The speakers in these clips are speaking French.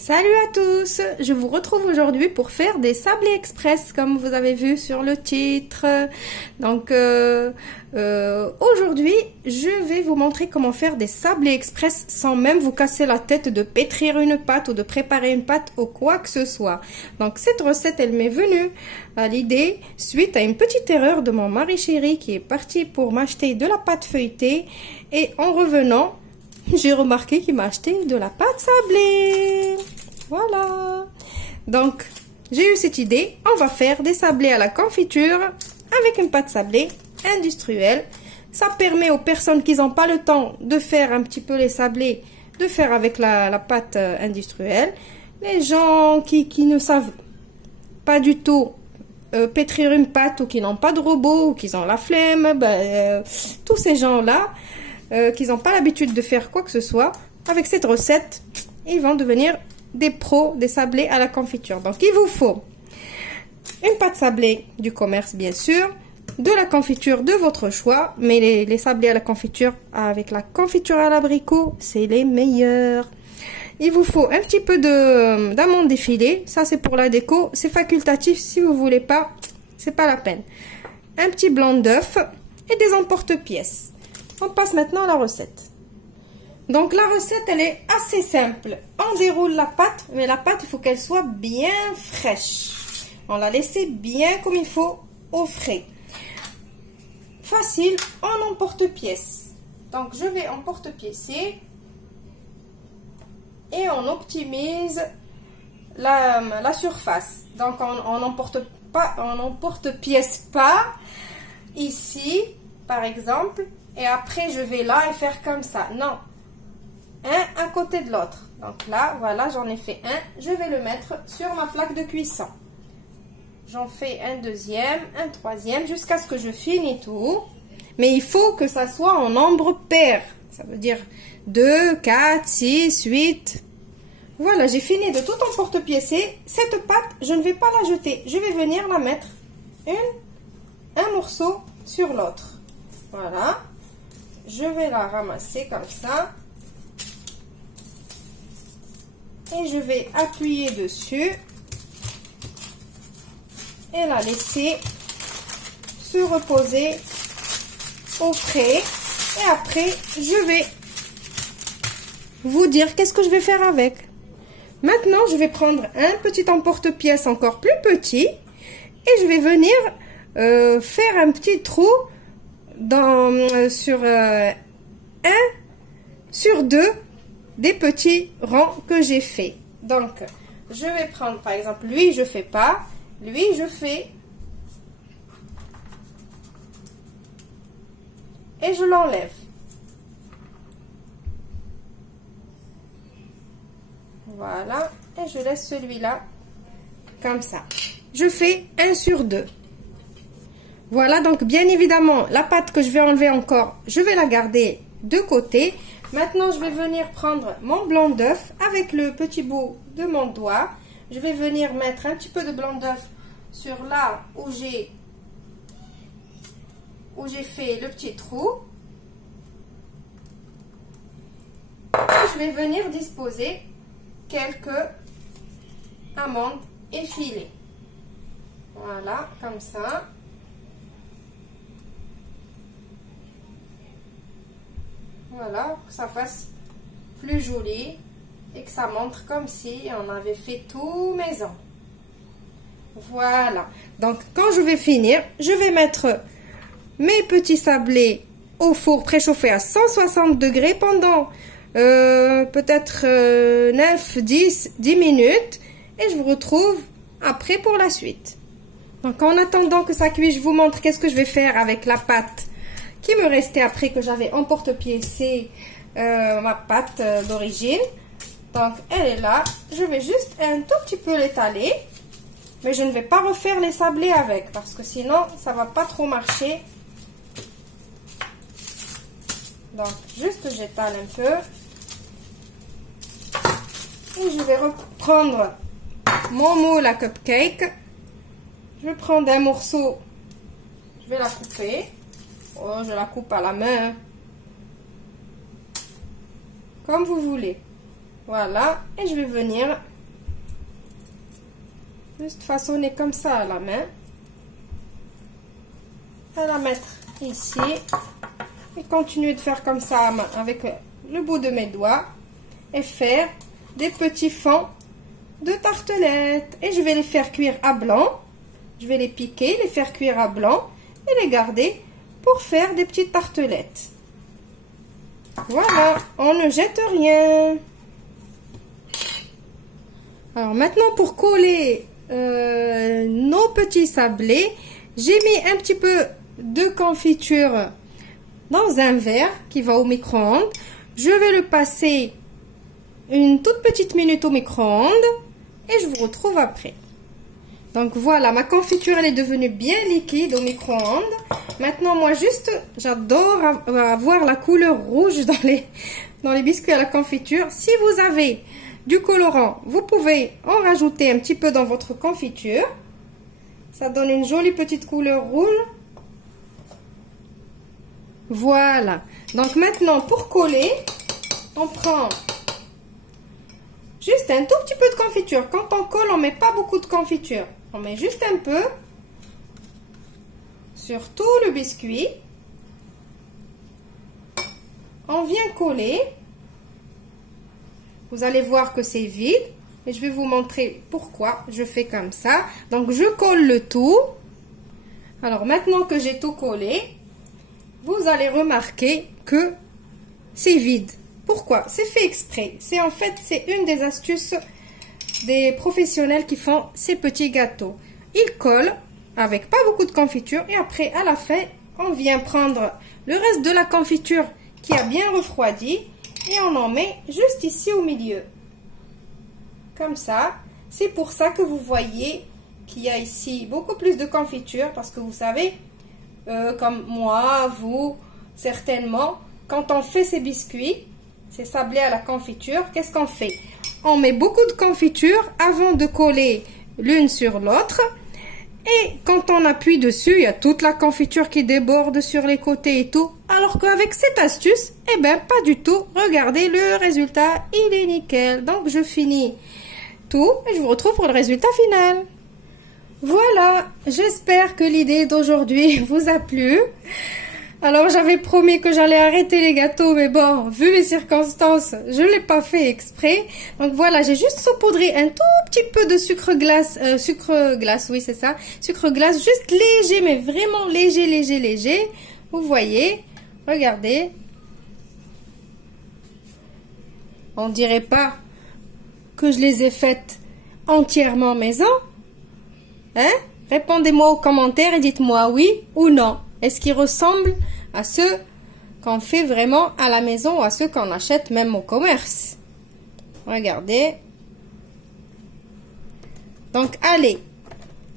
Salut à tous, je vous retrouve aujourd'hui pour faire des sablés express comme vous avez vu sur le titre. Donc aujourd'hui je vais vous montrer comment faire des sablés express sans même vous casser la tête de pétrir une pâte ou de préparer une pâte ou quoi que ce soit. Donc cette recette elle m'est venue à l'idée suite à une petite erreur de mon mari chéri qui est parti pour m'acheter de la pâte feuilletée et en revenant j'ai remarqué qu'il m'a acheté de la pâte sablée. Voilà. Donc, j'ai eu cette idée. On va faire des sablés à la confiture avec une pâte sablée industrielle. Ça permet aux personnes qui n'ont pas le temps de faire un petit peu les sablés, de faire avec la pâte industrielle. Les gens qui ne savent pas du tout pétrir une pâte ou qui n'ont pas de robot ou qui ont la flemme, tous ces gens-là qui n'ont pas l'habitude de faire quoi que ce soit, avec cette recette, ils vont devenir des pros des sablés à la confiture. Donc, il vous faut une pâte sablée du commerce, bien sûr, de la confiture de votre choix, mais les sablés à la confiture, avec la confiture à l'abricot, c'est les meilleurs. Il vous faut un petit peu d'amandes défilées, ça c'est pour la déco, c'est facultatif, si vous voulez pas, c'est pas la peine. Un petit blanc d'œuf et des emporte-pièces. On passe maintenant à la recette. Donc la recette elle est assez simple. On déroule la pâte, mais la pâte il faut qu'elle soit bien fraîche. On la laisse bien comme il faut au frais. Facile, en emporte-pièce. Donc je vais emporte-piécer et on optimise la surface. Donc on n'emporte-pièce pas ici par exemple. Et après, je vais là et faire comme ça. Non. Un à côté de l'autre. Donc là, voilà, j'en ai fait un. Je vais le mettre sur ma plaque de cuisson. J'en fais un deuxième, un troisième, jusqu'à ce que je finisse tout. Mais il faut que ça soit en nombre pair. Ça veut dire 2, 4, 6, 8. Voilà, j'ai fini de tout emporte-piécer. Cette pâte, je ne vais pas la jeter. Je vais venir la mettre un morceau sur l'autre. Voilà. Je vais la ramasser comme ça. Et je vais appuyer dessus. Et la laisser se reposer au frais. Et après, je vais vous dire qu'est-ce que je vais faire avec. Maintenant, je vais prendre un petit emporte-pièce encore plus petit. Et je vais venir faire un petit trou sur 1 sur 2 des petits rangs que j'ai fait. Donc je vais prendre par exemple lui je fais pas, lui je fais et je l'enlève. Voilà, et je laisse celui-là comme ça. Je fais 1 sur 2. Voilà, donc bien évidemment, la pâte que je vais enlever encore, je vais la garder de côté. Maintenant, je vais venir prendre mon blanc d'œuf avec le petit bout de mon doigt. Je vais venir mettre un petit peu de blanc d'œuf sur là où j'ai fait le petit trou. Et je vais venir disposer quelques amandes effilées. Voilà, comme ça. Voilà, que ça fasse plus joli et que ça montre comme si on avait fait tout maison. Voilà. Donc, quand je vais finir, je vais mettre mes petits sablés au four préchauffé à 160 degrés pendant peut-être 9, 10 minutes. Et je vous retrouve après pour la suite. Donc, en attendant que ça cuise, je vous montre qu'est-ce que je vais faire avec la pâte qui me restait après que j'avais emporte-piécé ma pâte d'origine. Donc elle est là, je vais juste un tout petit peu l'étaler, mais je ne vais pas refaire les sablés avec parce que sinon ça va pas trop marcher. Donc juste j'étale un peu et je vais reprendre mon moule à cupcake. Je vais prendre un morceau, je vais la couper. Oh, je la coupe à la main. Comme vous voulez. Voilà. Et je vais venir Juste façonner comme ça à la main. À la mettre ici. Et continuer de faire comme ça à main avec le bout de mes doigts. Et faire des petits fonds de tartelettes. Et je vais les faire cuire à blanc. Je vais les piquer, les faire cuire à blanc. Et les garder pour faire des petites tartelettes. Voilà, on ne jette rien. Alors maintenant pour coller nos petits sablés, j'ai mis un petit peu de confiture dans un verre qui va au micro-ondes. Je vais le passer une toute petite minute au micro-ondes et je vous retrouve après. Donc voilà, ma confiture elle est devenue bien liquide au micro-ondes. Maintenant moi juste, j'adore avoir la couleur rouge dans les biscuits à la confiture. Si vous avez du colorant, vous pouvez en rajouter un petit peu dans votre confiture. Ça donne une jolie petite couleur rouge. Voilà. Donc maintenant pour coller, on prend juste un tout petit peu de confiture. Quand on colle, on met pas beaucoup de confiture. On met juste un peu sur tout le biscuit. On vient coller. Vous allez voir que c'est vide. Et je vais vous montrer pourquoi je fais comme ça. Donc je colle le tout. Alors maintenant que j'ai tout collé, vous allez remarquer que c'est vide. Pourquoi? C'est fait exprès. C'est une des astuces des professionnels qui font ces petits gâteaux. Ils collent avec pas beaucoup de confiture et après à la fin on vient prendre le reste de la confiture qui a bien refroidi et on en met juste ici au milieu. Comme ça. C'est pour ça que vous voyez qu'il y a ici beaucoup plus de confiture parce que vous savez, comme moi, vous, certainement, quand on fait ces biscuits, ces sablés à la confiture, qu'est-ce qu'on fait? On met beaucoup de confiture avant de coller l'une sur l'autre. Et quand on appuie dessus, il y a toute la confiture qui déborde sur les côtés et tout. Alors qu'avec cette astuce, eh ben pas du tout. Regardez, le résultat, il est nickel. Donc je finis tout et je vous retrouve pour le résultat final. Voilà, j'espère que l'idée d'aujourd'hui vous a plu. Alors j'avais promis que j'allais arrêter les gâteaux, mais bon, vu les circonstances, je l'ai pas fait exprès. Donc voilà, j'ai juste saupoudré un tout petit peu de sucre glace, oui c'est ça, sucre glace, juste léger, mais vraiment léger, léger, léger. Vous voyez, regardez. On dirait pas que je les ai faites entièrement maison. Hein? Répondez-moi aux commentaires et dites-moi oui ou non. Est-ce qu'ils ressemblent à ceux qu'on fait vraiment à la maison ou à ceux qu'on achète même au commerce? Regardez. Donc, allez,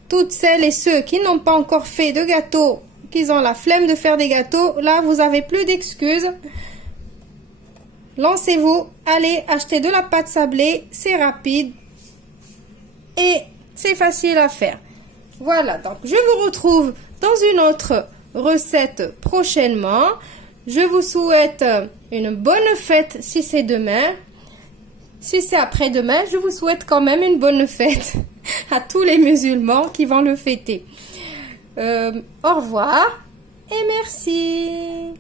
toutes celles et ceux qui n'ont pas encore fait de gâteau, qui ont la flemme de faire des gâteaux, là, vous avez plus d'excuses. Lancez-vous, allez acheter de la pâte sablée, c'est rapide et c'est facile à faire. Voilà, donc je vous retrouve dans une autre recette prochainement. Je vous souhaite une bonne fête si c'est demain. Si c'est après-demain, je vous souhaite quand même une bonne fête à tous les musulmans qui vont le fêter. Au revoir et merci.